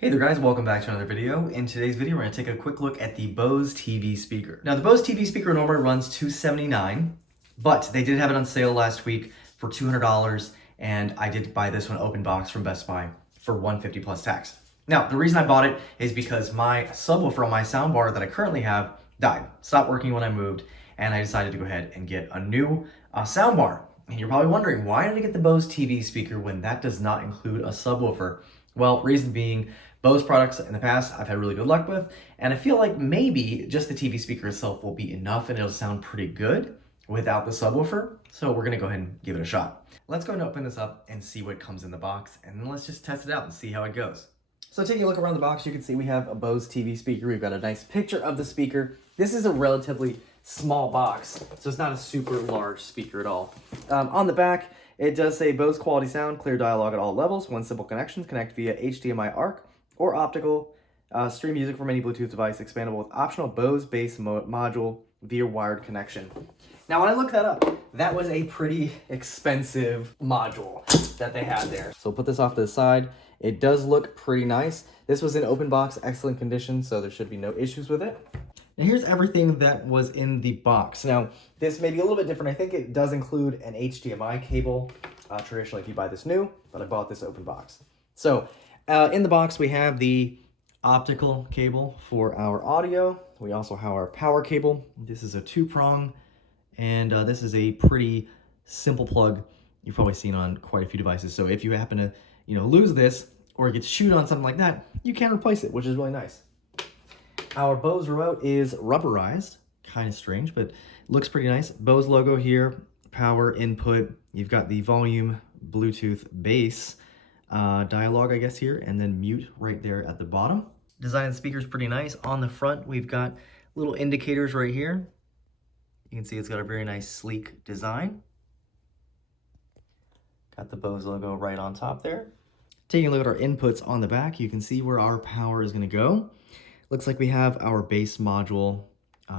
Hey there guys, welcome back to another video. In today's video, we're going to take a quick look at the Bose TV speaker. Now the Bose TV speaker normally runs $279, but they did have it on sale last week for $200, and I did buy this one open box from Best Buy for $150 plus tax. Now, the reason I bought it is because my subwoofer on my soundbar that I currently have died, stopped working when I moved, and I decided to go ahead and get a new soundbar. And you're probably wondering, why did I get the Bose TV speaker when that does not include a subwoofer? Well, reason being, Bose products in the past I've had really good luck with, and I feel like maybe just the TV speaker itself will be enough and it'll sound pretty good without the subwoofer. So we're gonna go ahead and give it a shot. Let's go ahead and open this up and see what comes in the box, and then let's just test it out and see how it goes. So taking a look around the box, you can see we have a Bose TV speaker. We've got a nice picture of the speaker. This is a relatively small box, so it's not a super large speaker at all. On the back, it does say Bose quality sound, clear dialogue at all levels, one simple connection, connect via HDMI ARC or optical, stream music from any Bluetooth device, expandable with optional Bose bass module via wired connection. Now, when I looked that up, that was a pretty expensive module that they had there. So put this off to the side. It does look pretty nice. This was in open box, excellent condition, so there should be no issues with it. Now here's everything that was in the box. Now, this may be a little bit different. I think it does include an HDMI cable, traditionally if you buy this new, but I bought this open box. So in the box, we have the optical cable for our audio. We also have our power cable. This is a 2-prong, and this is a pretty simple plug you've probably seen on quite a few devices. So if you happen to, lose this or it gets chewed on something like that, you can replace it, which is really nice. Our Bose remote is rubberized, kind of strange, but looks pretty nice. Bose logo here, power input. You've got the volume, Bluetooth, bass, dialogue, I guess, here, and then mute right there at the bottom. Design of the speaker is pretty nice. On the front, we've got little indicators right here. You can see it's got a very nice, sleek design. Got the Bose logo right on top there. Taking a look at our inputs on the back, you can see where our power is going to go. Looks like we have our bass module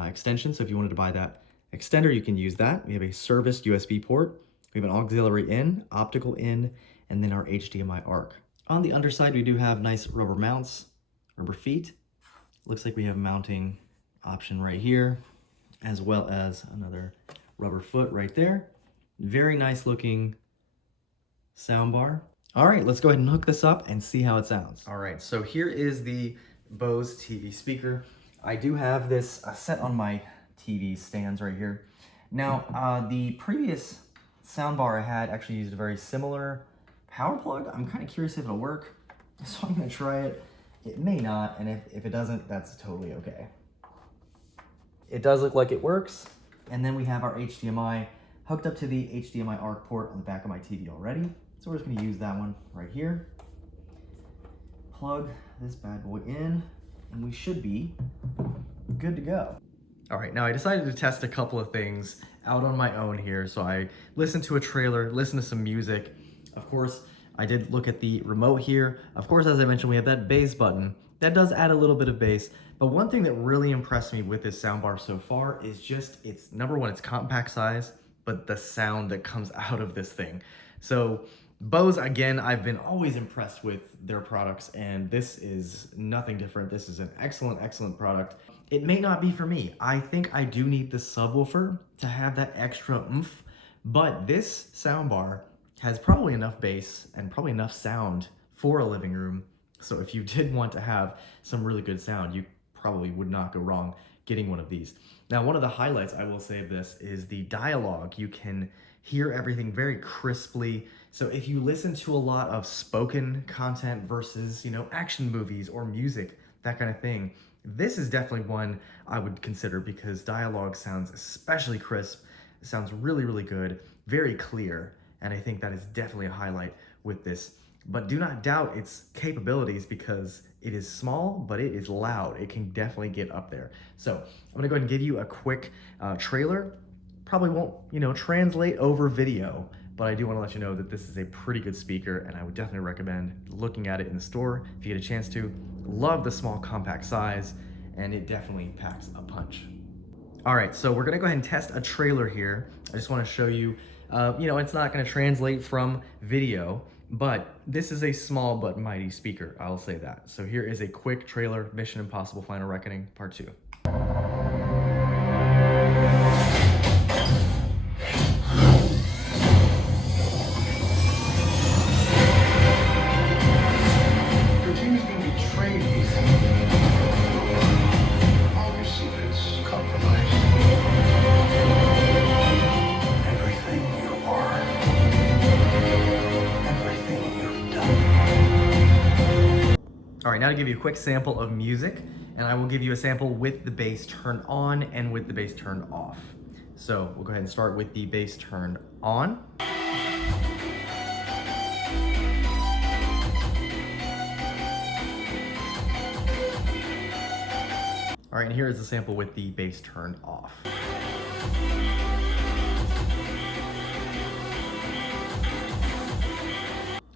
extension, so if you wanted to buy that extender, you can use that. We have a serviced USB port. We have an auxiliary in, optical in, and then our HDMI ARC. On the underside, we do have nice rubber mounts, rubber feet. Looks like we have a mounting option right here, as well as another rubber foot right there. Very nice looking soundbar. All right, let's go ahead and hook this up and see how it sounds. All right, so here is the Bose TV speaker. I do have this set on my TV stands right here. Now, the previous soundbar I had actually used a very similar power plug. I'm kind of curious if it'll work, so I'm gonna try it. It may not, and if it doesn't, that's totally okay. It does look like it works, and then we have our HDMI hooked up to the HDMI ARC port on the back of my TV already. So we're just gonna use that one right here. Plug this bad boy in, and we should be good to go. All right, now I decided to test a couple of things out on my own here. So I listened to a trailer, listened to some music. Of course, I did look at the remote here. Of course, as I mentioned, we have that bass button. That does add a little bit of bass. But one thing that really impressed me with this soundbar so far is just its, number one, its compact size, but the sound that comes out of this thing. So Bose, again, I've been always impressed with their products, and this is nothing different. This is an excellent, excellent product. It may not be for me. I think I do need the subwoofer to have that extra oomph, but this soundbar has probably enough bass and probably enough sound for a living room. So if you did want to have some really good sound, you probably would not go wrong getting one of these. Now, one of the highlights I will say of this is the dialogue. You can hear everything very crisply. So if you listen to a lot of spoken content versus, action movies or music, that kind of thing, this is definitely one I would consider because dialogue sounds especially crisp. It sounds really, really good, very clear. And I think that is definitely a highlight with this. But do not doubt its capabilities because it is small, but it is loud. It can definitely get up there. So I'm gonna go ahead and give you a quick trailer. Probably won't, translate over video, but I do wanna let you know that this is a pretty good speaker and I would definitely recommend looking at it in the store if you get a chance to. Love the small compact size and it definitely packs a punch. All right, so we're gonna go ahead and test a trailer here. I just wanna show you, it's not gonna translate from video, But this is a small but mighty speaker, I'll say that. So here is a quick trailer, Mission Impossible Final Reckoning, Part 2. Your team has been betrayed, Ethan. All your secrets compromised. Everything you are. Everything you've done. All right, now to give you a quick sample of music, and I will give you a sample with the bass turned on and with the bass turned off. So we'll go ahead and start with the bass turned on. All right, and here is the sample with the bass turned off.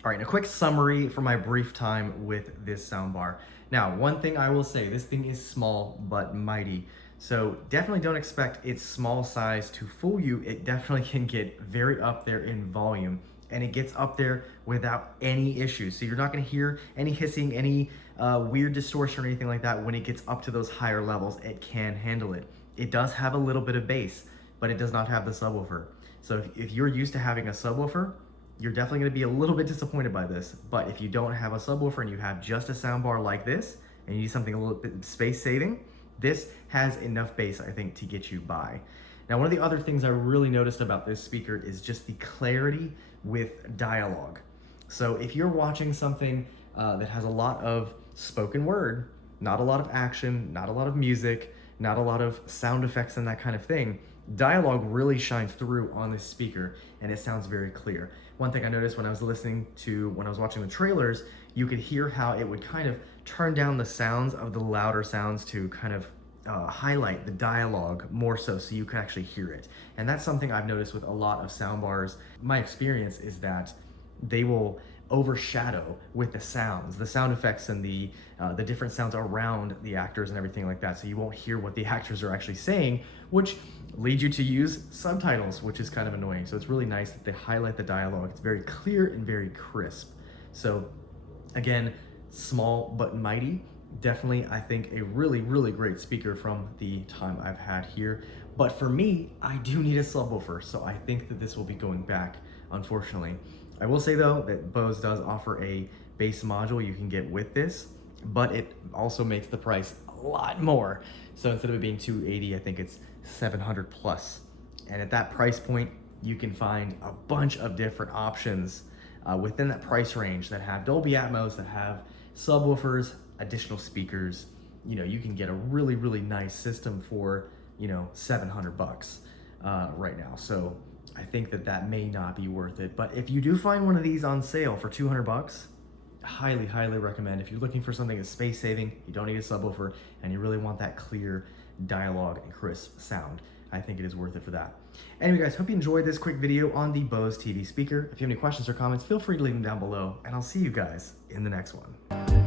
All right, and a quick summary for my brief time with this soundbar. Now, one thing I will say, this thing is small but mighty. So definitely don't expect its small size to fool you. It definitely can get very up there in volume, and it gets up there without any issues. So you're not gonna hear any hissing, any weird distortion or anything like that. When it gets up to those higher levels, it can handle it. It does have a little bit of bass, but it does not have the subwoofer. So if you're used to having a subwoofer, you're definitely gonna be a little bit disappointed by this. But if you don't have a subwoofer and you have just a soundbar like this, and you need something a little bit space saving, this has enough bass, I think, to get you by. Now, one of the other things I really noticed about this speaker is just the clarity with dialogue. So if you're watching something that has a lot of spoken word, not a lot of action, not a lot of music, not a lot of sound effects and that kind of thing, dialogue really shines through on this speaker, and it sounds very clear. One thing I noticed when I was watching the trailers, you could hear how it would kind of turn down the sounds of the louder sounds to kind of highlight the dialogue more so you can actually hear it. And that's something I've noticed with a lot of soundbars. My experience is that they will overshadow with the sounds, the sound effects, and the different sounds around the actors and everything like that. So you won't hear what the actors are actually saying, which leads you to use subtitles, which is kind of annoying. So it's really nice that they highlight the dialogue. It's very clear and very crisp. So again, small but mighty. Definitely, I think, a really, really great speaker from the time I've had here. But for me, I do need a subwoofer, so I think that this will be going back, unfortunately. I will say though that Bose does offer a bass module you can get with this, but it also makes the price a lot more. So instead of it being $280, I think it's $700 plus. And at that price point, you can find a bunch of different options within that price range that have Dolby Atmos, that have subwoofers, additional speakers. You know, you can get a really, really nice system for, you know, $700 right now. So I think that may not be worth it. But if you do find one of these on sale for $200, highly, highly recommend. If you're looking for something that's space saving, you don't need a subwoofer, and you really want that clear dialogue and crisp sound, I think it is worth it for that. Anyway guys, hope you enjoyed this quick video on the Bose TV speaker. If you have any questions or comments, feel free to leave them down below, and I'll see you guys in the next one.